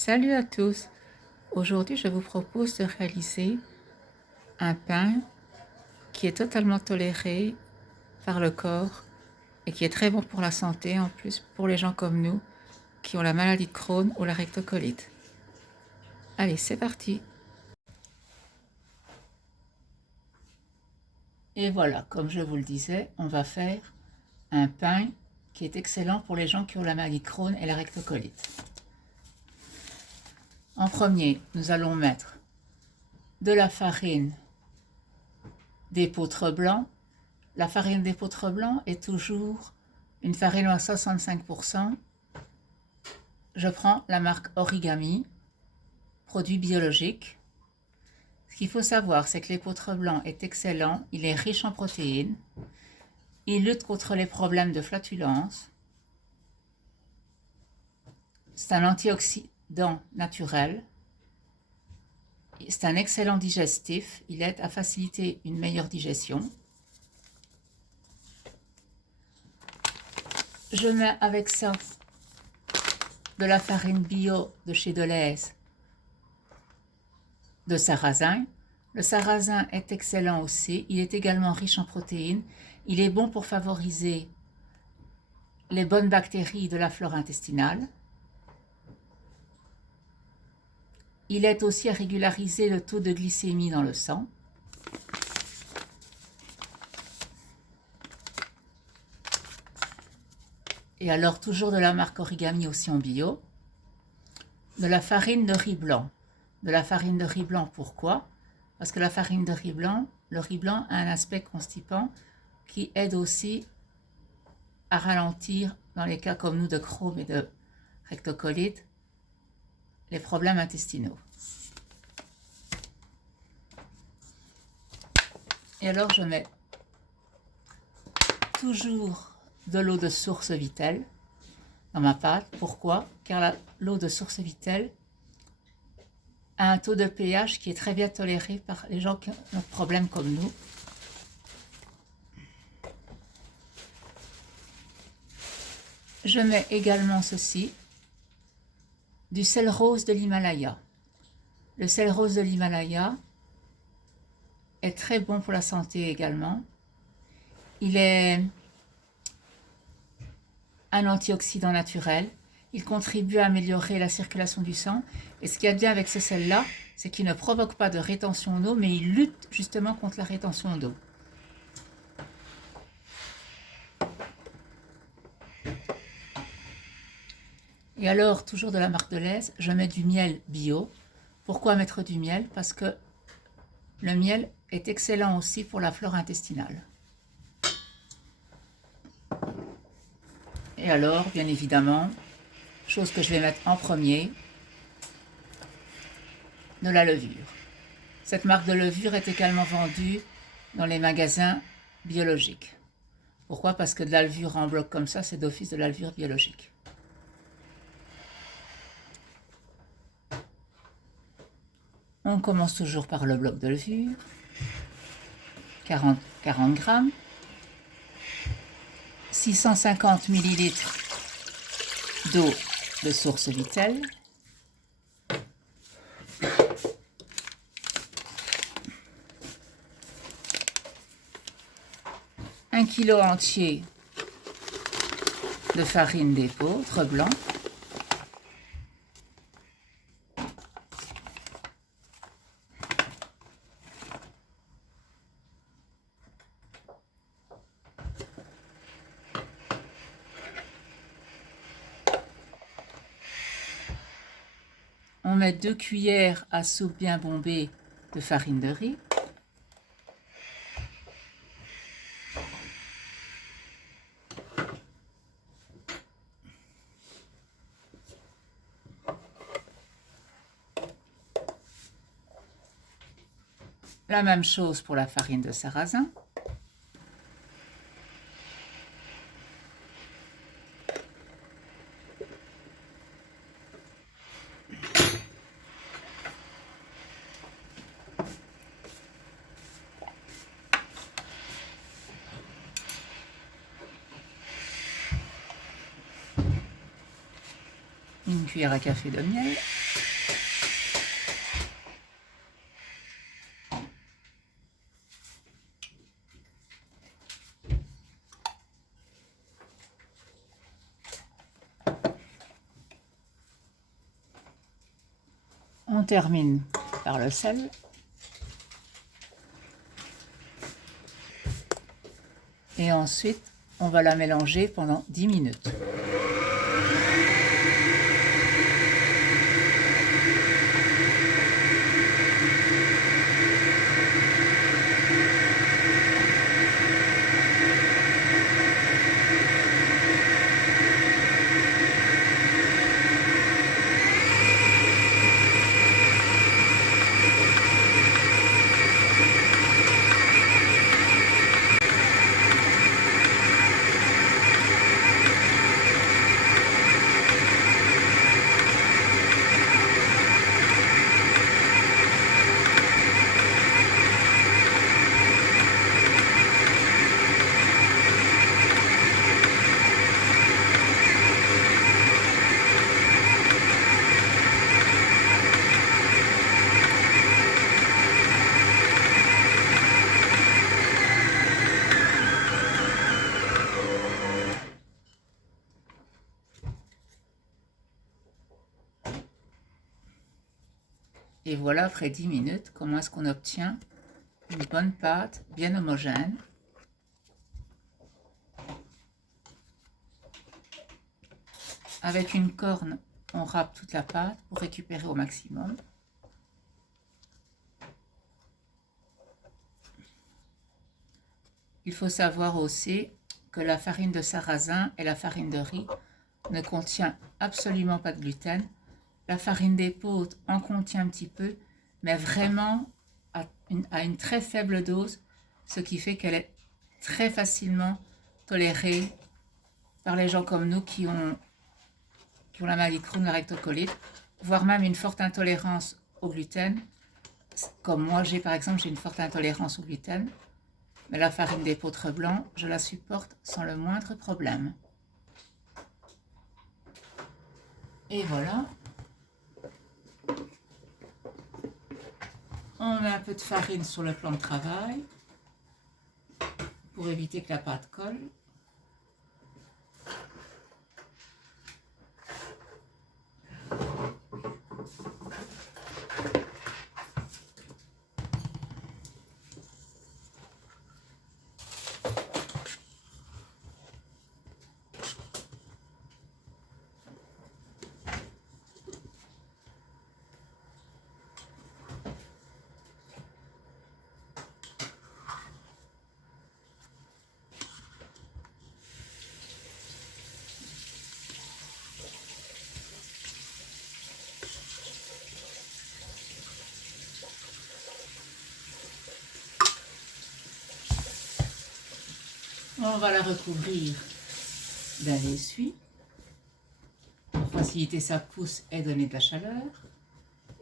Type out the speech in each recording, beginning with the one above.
Salut à tous! Aujourd'hui, je vous propose de réaliser un pain qui est totalement toléré par le corps et qui est très bon pour la santé, en plus pour les gens comme nous qui ont la maladie de Crohn ou la rectocolite. Allez, c'est parti! Et voilà, comme je vous le disais, on va faire un pain qui est excellent pour les gens qui ont la maladie de Crohn et la rectocolite. En premier, nous allons mettre de la farine d'épeautre blanc. La farine d'épeautre blanc est toujours une farine à 65%. Je prends la marque Origami, produit biologique. Ce qu'il faut savoir, c'est que l'épeautre blanc est excellent, il est riche en protéines, il lutte contre les problèmes de flatulence, c'est un antioxydant naturel, c'est un excellent digestif, il aide à faciliter une meilleure digestion. Je mets avec ça de la farine bio de chez Delhaize, de sarrasin. Le sarrasin est excellent aussi, il est également riche en protéines, il est bon pour favoriser les bonnes bactéries de la flore intestinale. Il aide aussi à régulariser le taux de glycémie dans le sang. Et alors, toujours de la marque Origami aussi en bio. De la farine de riz blanc. De la farine de riz blanc, pourquoi? Parce que la farine de riz blanc, le riz blanc a un aspect constipant qui aide aussi à ralentir, dans les cas comme nous de Crohn et de rectocolite, les problèmes intestinaux. Et alors je mets toujours de l'eau de source Vittel dans ma pâte. Pourquoi? Car l'eau de source Vittel a un taux de pH qui est très bien toléré par les gens qui ont des problèmes comme nous. Je mets également ceci, du sel rose de l'Himalaya. Le sel rose de l'Himalaya est très bon pour la santé également. Il est un antioxydant naturel. Il contribue à améliorer la circulation du sang. Et ce qu'il y a de bien avec ce sel-là, c'est qu'il ne provoque pas de rétention d'eau, mais il lutte justement contre la rétention d'eau. Et alors, toujours de la marque Delhaize, je mets du miel bio. Pourquoi mettre du miel? Parce que le miel est excellent aussi pour la flore intestinale. Et alors, bien évidemment, chose que je vais mettre en premier, de la levure. Cette marque de levure est également vendue dans les magasins biologiques. Pourquoi? Parce que de la levure en bloc comme ça, c'est d'office de la levure biologique. On commence toujours par le bloc de levure, 40 grammes, 650 ml d'eau de source Vittel, un kilo entier de farine d'épeautre blanc, on met 2 cuillères à soupe bien bombées de farine de riz, la même chose pour la farine de sarrasin. Une cuillère à café de miel. On termine par le sel. Et ensuite, on va la mélanger pendant 10 minutes. Et voilà, après 10 minutes, comment est-ce qu'on obtient une bonne pâte bien homogène. Avec une corne, on râpe toute la pâte pour récupérer au maximum. Il faut savoir aussi que la farine de sarrasin et la farine de riz ne contient absolument pas de gluten. La farine d'épeautre en contient un petit peu, mais vraiment à une très faible dose, ce qui fait qu'elle est très facilement tolérée par les gens comme nous qui ont la maladie Crohn, la rectocolite, voire même une forte intolérance au gluten. Comme moi, par exemple, j'ai une forte intolérance au gluten, mais la farine d'épeautre blanc, je la supporte sans le moindre problème. Et voilà. On met un peu de farine sur le plan de travail pour éviter que la pâte colle. On va la recouvrir d'un essuie pour faciliter sa pousse et donner de la chaleur.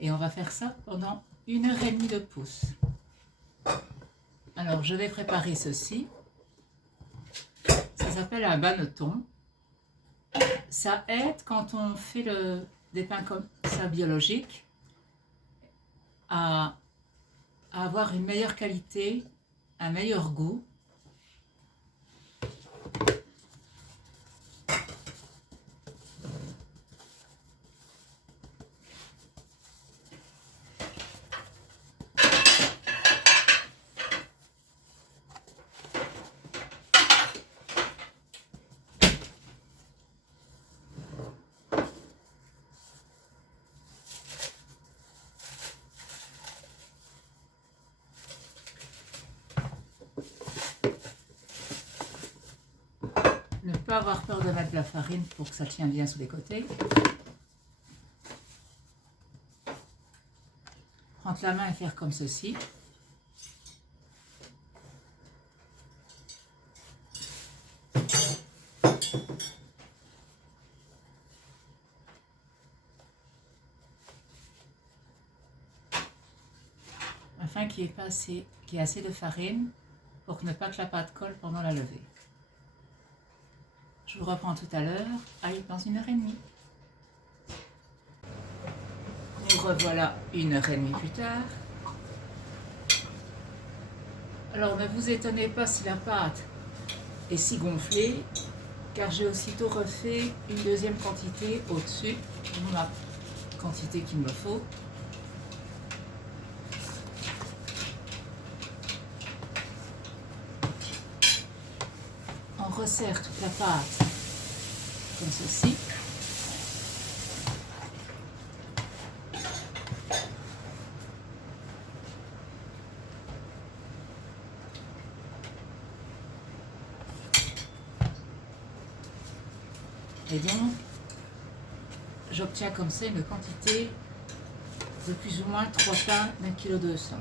Et on va faire ça pendant 1h30 de pousse. Alors, je vais préparer ceci. Ça s'appelle un banneton. Ça aide quand on fait des pains comme ça biologiques à avoir une meilleure qualité, un meilleur goût. Ne pas avoir peur de mettre de la farine pour que ça tienne bien sur les côtés. Prendre la main et faire comme ceci. Afin qu'il y ait assez de farine pour ne pas que la pâte colle pendant la levée. Je vous reprends tout à l'heure, dans 1h30. Nous revoilà 1h30 plus tard. Alors ne vous étonnez pas si la pâte est si gonflée, car j'ai aussitôt refait une deuxième quantité au-dessus de ma quantité qu'il me faut. resserre toute la pâte comme ceci. Et donc, j'obtiens comme ça une quantité de plus ou moins 3 pains d'1,2 kg.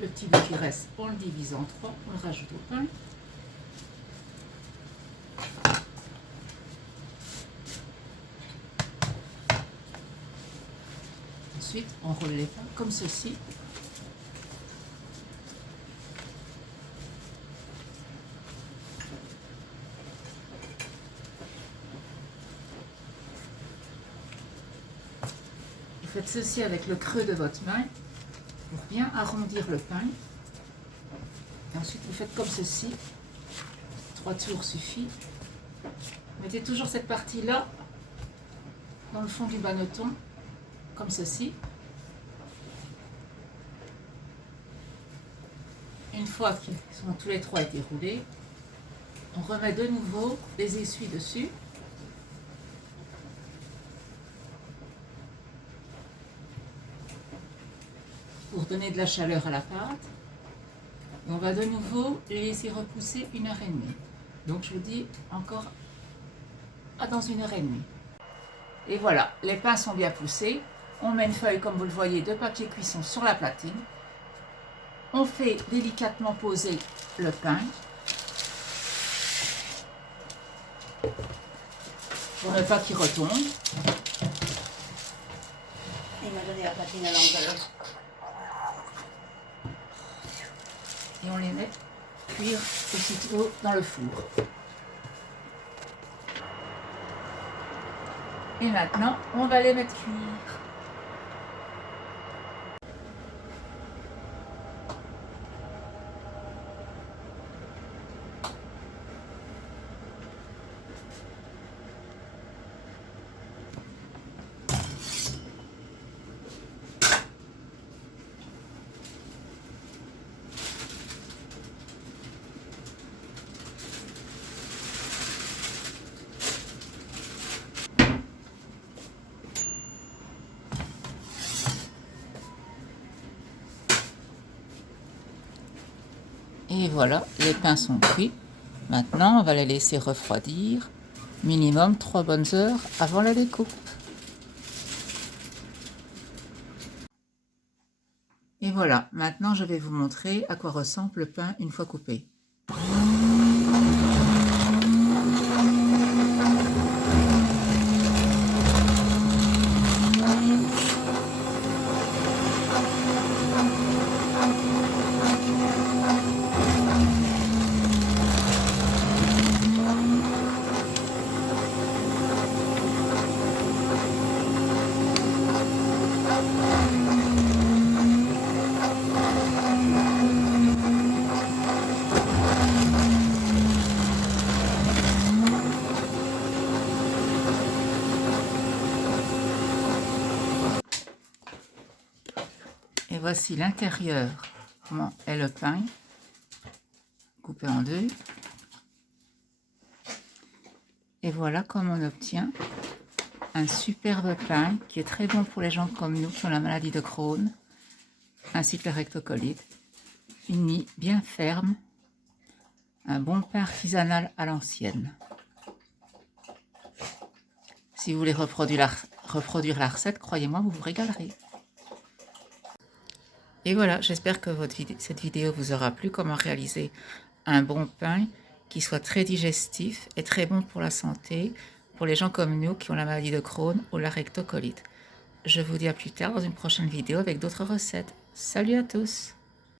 Le petit bout qui reste, on le divise en 3, on le rajoute au pain. Ensuite, on roule les pains comme ceci. Vous faites ceci avec le creux de votre main pour bien arrondir le pain. Et ensuite, vous faites comme ceci. 3 tours suffit. Mettez toujours cette partie-là dans le fond du banneton, comme ceci. Une fois qu'ils sont tous les 3 été roulés, on remet de nouveau les essuies dessus. Pour donner de la chaleur à la pâte. Et on va de nouveau les laisser repousser 1h30. Donc je vous dis encore dans 1h30. Et voilà, les pains sont bien poussés. On met une feuille, comme vous le voyez, de papier cuisson sur la platine. On fait délicatement poser le pain pour ne pas qu'il retombe. Il m'a donné la platine à l'envers. Et on les met cuire aussitôt dans le four. Et maintenant, on va les mettre cuire. Et voilà, les pains sont cuits. Maintenant, on va les laisser refroidir, minimum 3 bonnes heures avant la découpe. Et voilà, maintenant je vais vous montrer à quoi ressemble le pain une fois coupé. Et voici l'intérieur, comment est le pain, coupé en deux. Et voilà comment on obtient un superbe pain qui est très bon pour les gens comme nous qui ont la maladie de Crohn, ainsi que le rectocolite. Une mie bien ferme, un bon pain artisanal à l'ancienne. Si vous voulez reproduire la recette, croyez-moi, vous vous régalerez. Et voilà, j'espère que cette vidéo vous aura plu, comment réaliser un bon pain qui soit très digestif et très bon pour la santé, pour les gens comme nous qui ont la maladie de Crohn ou la rectocolite. Je vous dis à plus tard dans une prochaine vidéo avec d'autres recettes. Salut à tous!